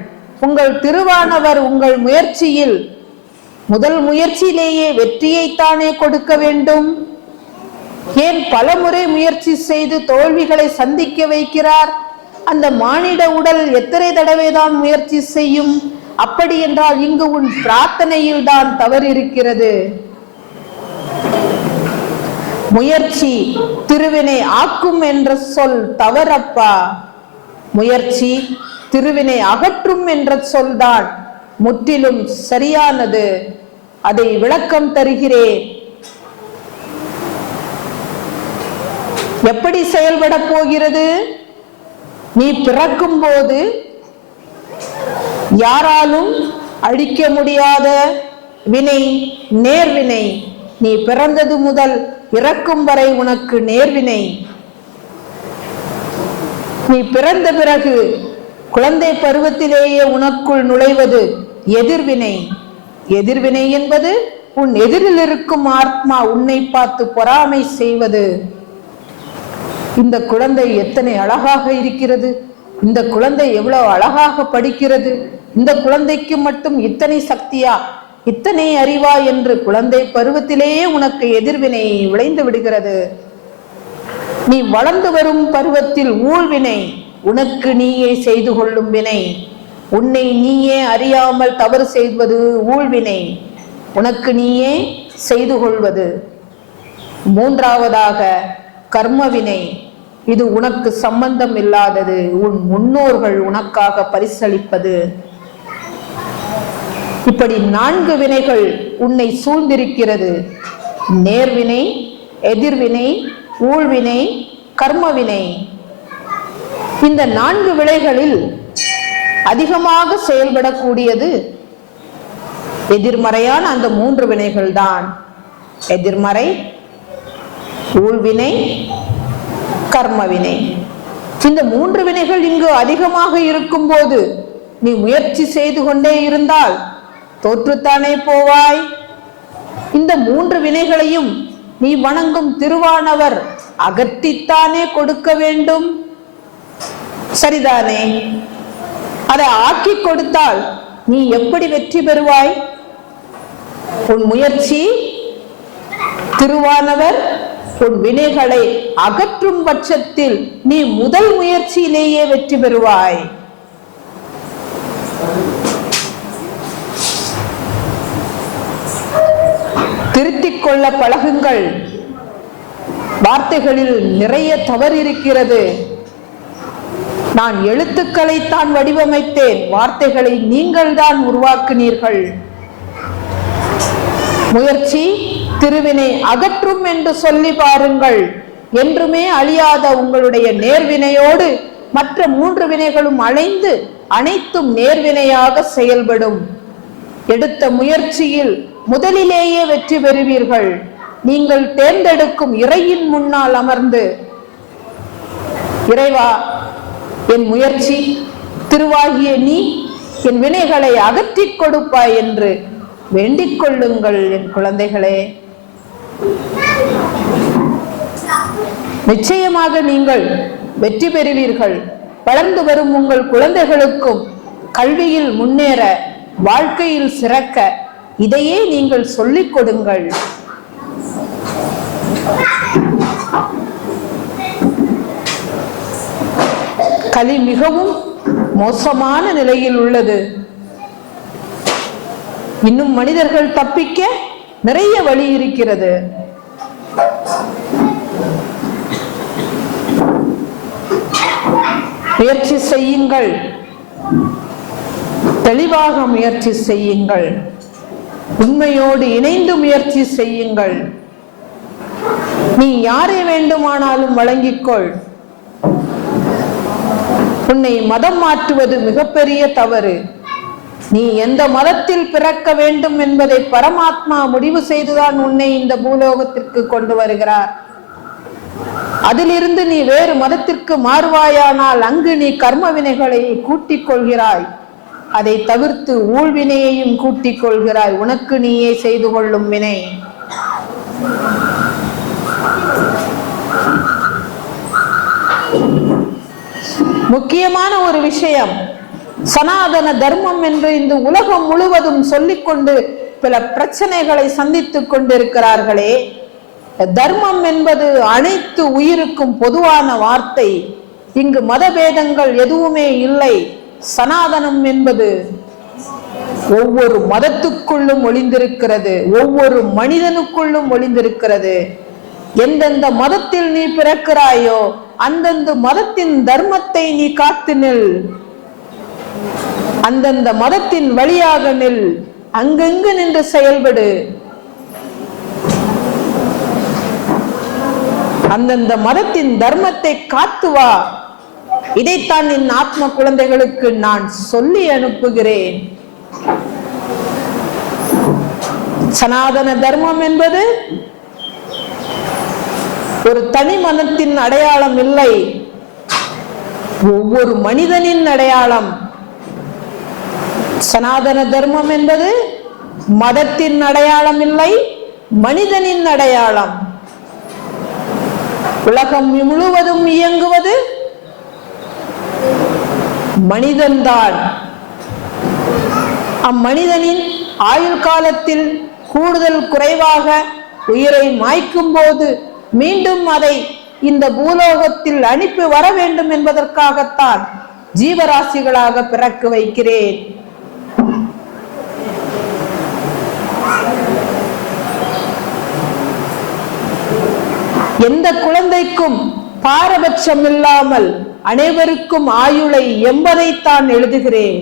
உங்கள் திருவானவர் உங்கள் முயற்சியில் முதல் முயற்சியிலேயே வெற்றியைத்தானே கொடுக்க வேண்டும். ஏன் பல முறை முயற்சி செய்து தோல்விகளை சந்திக்க வைக்கிறார்? அந்த மானிட உடல் எத்தனை தடவைதான் முயற்சி செய்யும்? அப்படி என்றால் இங்கு உன் பிரார்த்தனையில் தான் தவறு இருக்கிறது. முயற்சி திருவினை ஆக்கும் என்ற சொல் தவறப்பா. முயற்சி திருவினை அகற்றும் என்ற சொல்தான் முற்றிலும் சரியானது. அதை விளக்கம் தருகிறேன். எப்படி செயல்பட போகிறது? நீ பிறக்கும் போது யாராலும் அழிக்க முடியாத வினை நேர்வினை. நீ பிறந்தது முதல் இறக்கும் வரை உனக்கு நேர்வினை. நீ பிறந்த பிறகு குழந்தை பருவத்திலேயே உனக்குள் நுழைவது எதிர்வினை. எதிர்வினை என்பது உன் எதிரில் இருக்கும் ஆத்மா உன்னை பார்த்து பொறாமை செய்வது. இந்த குழந்தை எத்தனை அழகாக இருக்கிறது, இந்த குழந்தை எவ்வளவு அழகாக படிக்கிறது, இந்த குழந்தைக்கு மட்டும் இத்தனை சக்தியா, இத்தனை அறிவா என்று குழந்தை பருவத்திலேயே உனக்கு எதிர்வினை விளைந்து விடுகிறது. நீ வளர்ந்து வரும் பருவத்தில் ஊழ்வினை, உனக்கு நீயே செய்து கொள்ளும் வினை. உன்னை நீயே அறியாமல் தவறு செய்வது ஊழ்வினை, உனக்கு நீயே செய்து கொள்வது. மூன்றாவதாக கர்மவினை. இது உனக்கு சம்பந்தம் இல்லாதது, உன் முன்னோர்கள் உனக்காக பரிசளிப்பது. இப்படி 4 வினைகள் உன்னை சூழ்ந்திருக்கிறது. நேர்வினை, எதிர்வினை, ஊழ்வினை, கர்மவினை. இந்த 4 வினைகளில் அதிகமாக செயல்படக்கூடியது எதிர்மறையான அந்த 3 வினைகள் தான். எதிர்மறை, ஊழ்வினை, கர்மவினை. இந்த 3 வினைகள் இங்கு அதிகமாக இருக்கும் போது நீ முயற்சி செய்து கொண்டே இருந்தால் தோற்றுத்தானே போவாய். இந்த 3 வினைகளையும் நீ வணங்கும் திருவானவர் அகற்றித்தானே கொடுக்க வேண்டும். சரிதானே? அதை ஆக்கி கொடுத்தால் நீ எப்படி வெற்றி பெறுவாய்? உன் முயற்சி திருவானவர் உன் வினைகளை அகற்றும் பட்சத்தில் நீ முதல் முயற்சியிலேயே வெற்றி பெறுவாய். திருத்திக் கொள்ள பழகுங்கள். வார்த்தைகளில் நிறைய தவறு இருக்கிறது. நான் எழுத்துக்களை தான் வடிவமைத்தேன், வார்த்தைகளை நீங்கள் தான் உருவாக்கினீர்கள். முயற்சி திருவினை அகற்றும் என்று சொல்லி பாருங்கள். என்றுமே அழியாத உங்களுடைய நேர்வினையோடு மற்ற 3 வினைகளும் அணைந்து அனைத்தும் நேர்வினையாக செயல்படும். எடுத்த முயற்சியில் முதலிலேயே வெற்றி பெறுவீர்கள். நீங்கள் தேர்ந்தெடுக்கும் இறையின் முன்னால் அமர்ந்து, இறைவா, என் முயற்சி திருவாகிய நீ என் வினைகளை அகற்றிக் கொடுப்பாய் என்று வேண்டிக் கொள்ளுங்கள். என் குழந்தைகளே, நிச்சயமாக நீங்கள் வெற்றி பெறுவீர்கள். வளர்ந்து வரும் உங்கள் குழந்தைகளுக்கும் கல்வியில் முன்னேற, வாழ்க்கையில் சிறக்க இதையே நீங்கள் சொல்லிக் கொடுங்கள். கலி மிகவும் மோசமான நிலையில் உள்ளது. இன்னும் மனிதர்கள் தப்பிக்க நிறைய வழி இருக்கிறது. முயற்சி செய்யுங்கள், தெளிவாக முயற்சி செய்யுங்கள், உண்மையோடு இணைந்து முயற்சி செய்யுங்கள். நீ யாரை வேண்டுமானாலும் வழங்கிக்கொள். உன்னை மதம் மாற்றுவது மிகப்பெரிய தவறு. நீ எந்த மதத்தில் பிறக்க வேண்டும் என்பதை பரமாத்மா முடிவு செய்துதான் உன்னை இந்த பூலோகத்திற்கு கொண்டு வருகிறார். அதிலிருந்து நீ வேறு மதத்திற்கு மாறுவாயானால் அங்கு நீ கர்ம வினைகளை கூட்டிக் கொள்கிறாய். அதை தவிர்த்து ஊழ்வினையையும் கூட்டிக் கொள்கிறாய். உனக்கு நீயே செய்து கொள்ளும் வினை. முக்கியமான ஒரு விஷயம், சனாதன தர்மம் என்று இந்த உலகம் முழுவதும் சொல்லிக்கொண்டு பல பிரச்சனைகளை சந்தித்துக் கொண்டிருக்கிறார்களே. தர்மம் என்பது அனைத்து உயிருக்கும் பொதுவான வார்த்தை. இங்கு மதபேதங்கள் எதுவுமே இல்லை. சனாதனம் என்பது ஒவ்வொரு மதத்துக்குள்ளும் ஒளிந்திருக்கிறது, ஒவ்வொரு மனிதனுக்குள்ளும் ஒளிந்திருக்கிறது. எந்தெந்த மதத்தில் நீ பிறக்கிறாயோ அந்தந்த மதத்தின் தர்மத்தை நீ காத்து நில், அந்தந்த மதத்தின் வழியாக நில், அங்கங்கு நின்று செயல்படு. அந்தந்த மதத்தின் தர்மத்தை காத்து வா. இதைத்தான் என் ஆத்ம குழந்தைகளுக்கு நான் சொல்லி அனுப்புகிறேன். சனாதன தர்மம் என்பது ஒரு தனி மதத்தின் அடையாளம் இல்லை, ஒவ்வொரு மனிதனின் அடையாளம். சனாதன தர்மம் என்பது மதத்தின் அடையாளம் இல்லை, மனிதனின் அடையாளம். உலகம் முழுவதும் இயங்குவது மனிதன்தான். அம்மனிதனின் ஆயுள் காலத்தில் கூடுதல் குறைவாக உயிரை மாய்க்கும் போது மீண்டும் அதை இந்த பூலோகத்தில் அனுப்பி வர வேண்டும் என்பதற்காகத்தான் ஜீவராசிகளாக பிறக்க வைக்கிறேன். எந்த குழந்தைக்கும் பாரபட்சம் இல்லாமல் அனைவருக்கும் ஆயுளை 80 எழுதுகிறேன்.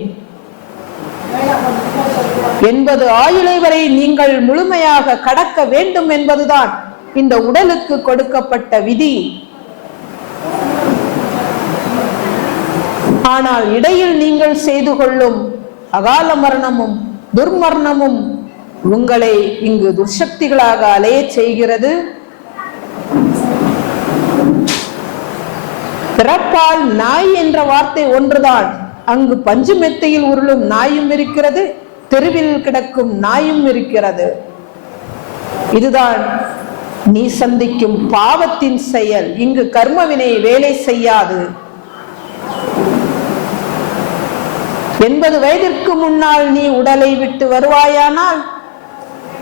80 ஆயுளை வரை நீங்கள் முழுமையாக கடக்க வேண்டும் என்பதுதான் இந்த உடலுக்கு கொடுக்கப்பட்ட விதி. ஆனால் இடையில் நீங்கள் செய்து கொள்ளும் அகால மரணமும் துர்மரணமும் உங்களை இங்கு துர்சக்திகளாக அலைய செய்கிறது. பிறப்பால் நாய் என்ற வார்த்தை ஒன்றுதான். அங்கு பஞ்சு மெத்தையில் உருளும் நாயும் இருக்கிறது, தெருவில் கிடக்கும் நாயும் இருக்கிறது. இதுதான் நீ சந்திக்கும் பாவத்தின் செயல். இங்கு கர்மவினை வேலை செய்யாது. 80 வயதிற்கு முன்னால் நீ உடலை விட்டு வருவாயானால்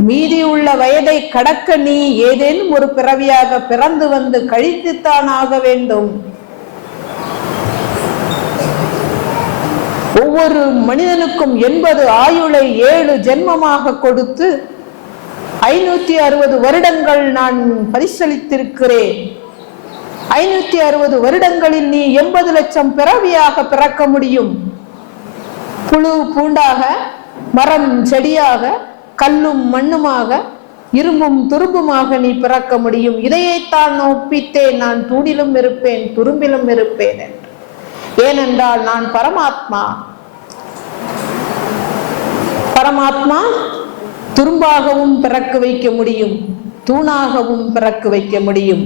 மீதி உள்ள வயதை கடக்க நீ ஏதேனும் ஒரு பிறவியாக பிறந்து வந்து கழித்துத்தான் ஆக வேண்டும். ஒவ்வொரு மனிதனுக்கும் 80 ஆயுளை 7 ஜென்மமாக கொடுத்து 560 வருடங்கள் நான் பரிசளித்திருக்கிறேன். 560 வருடங்களில் நீ 80 லட்சம் பிறவியாக பிறக்க முடியும். புழு பூண்டாக, மரம் செடியாக, கல்லும் மண்ணுமாக, இரும்பும் துரும்புமாக நீ பிறக்க முடியும். இதையைத்தான் ஒப்பித்தேன் நான் தூணிலும் இருப்பேன் துரும்பிலும் இருப்பேன் என்று. ஏனென்றால் நான் பரமாத்மா. பரமாத்மா துரும்பாகவும் பிறக்க வைக்க முடியும், தூணாகவும் பிறக்க வைக்க முடியும்.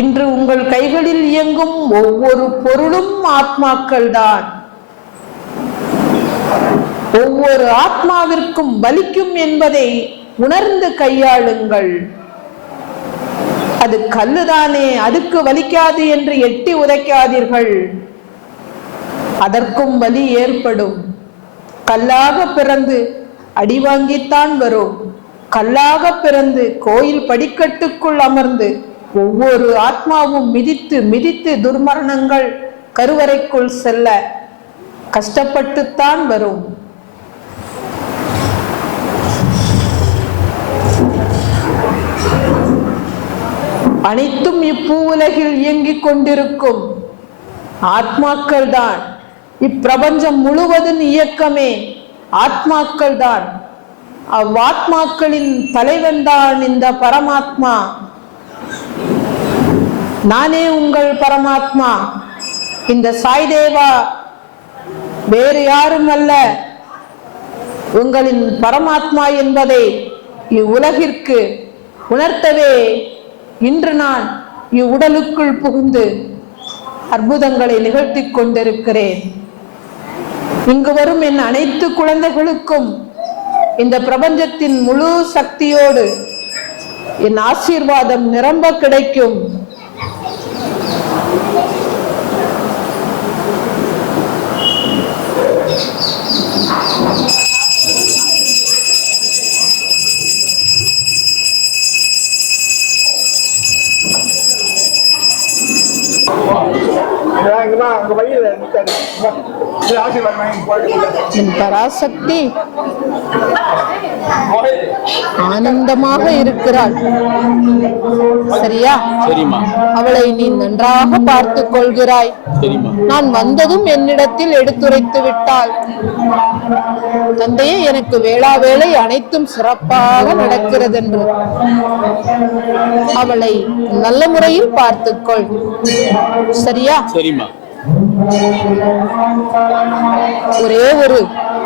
இன்று உங்கள் கைகளில் இயங்கும் ஒவ்வொரு பொருளும் ஆத்மாக்கள் தான். ஒவ்வொரு ஆத்மாவிற்கும் பலிக்கும் என்பதை உணர்ந்து கையாளுங்கள். அது கல்லுதானே, அதுக்கு வலிக்காது என்று எட்டி உதைக்காதீர்கள். அதற்கும் வலி ஏற்படும். கல்லாக பிறந்து அடி வாங்கித்தான் வரும். கல்லாக பிறந்து கோயில் படிக்கட்டுக்குள் அமர்ந்து ஒவ்வொரு ஆத்மாவும் மிதித்து மிதித்து துர்மரணங்கள் கருவறைக்குள் செல்ல கஷ்டப்பட்டுத்தான் வரும். அனைத்தும் இப்பூ உலகில் இயங்கிக் கொண்டிருக்கும் ஆத்மாக்கள் தான். இப்பிரபஞ்சம் முழுவதும் இயக்கமே ஆத்மாக்கள் தான். அவ்வாத்மாக்களின் தலைவன் தான் இந்த பரமாத்மா. நானே உங்கள் பரமாத்மா. இந்த சாய்தேவா வேறு யாரும் அல்ல. உங்களின் பரமாத்மா என்பதை இவ்வுலகிற்கு உணர்த்தவே இன்று நான் இவ்வுடலுக்குள் புகுந்து அற்புதங்களை நிகழ்த்தி கொண்டிருக்கிறேன். இங்கு வரும் என் அனைத்து குழந்தைகளுக்கும் இந்த பிரபஞ்சத்தின் முழு சக்தியோடு என் ஆசீர்வாதம் நிரம்ப கிடைக்கும். என் பராசக்தி ஆனந்தமாக இருக்கிறாள். சரியா? சரிம்மா. அவளை நீ நன்றாக பார்த்துக் கொள்கிறாய். சரிம்மா. நான் வந்ததும் என்னிடத்தில் எடுத்துரைத்து விட்டாள். தந்தையே, எனக்கு வேளா வேளை அனைத்தும் சிறப்பாக நடக்கிறது என்று. அவளை நல்ல முறையில் பார்த்துக்கொள். சரியா? சரிம்மா. ஒரே ஒரு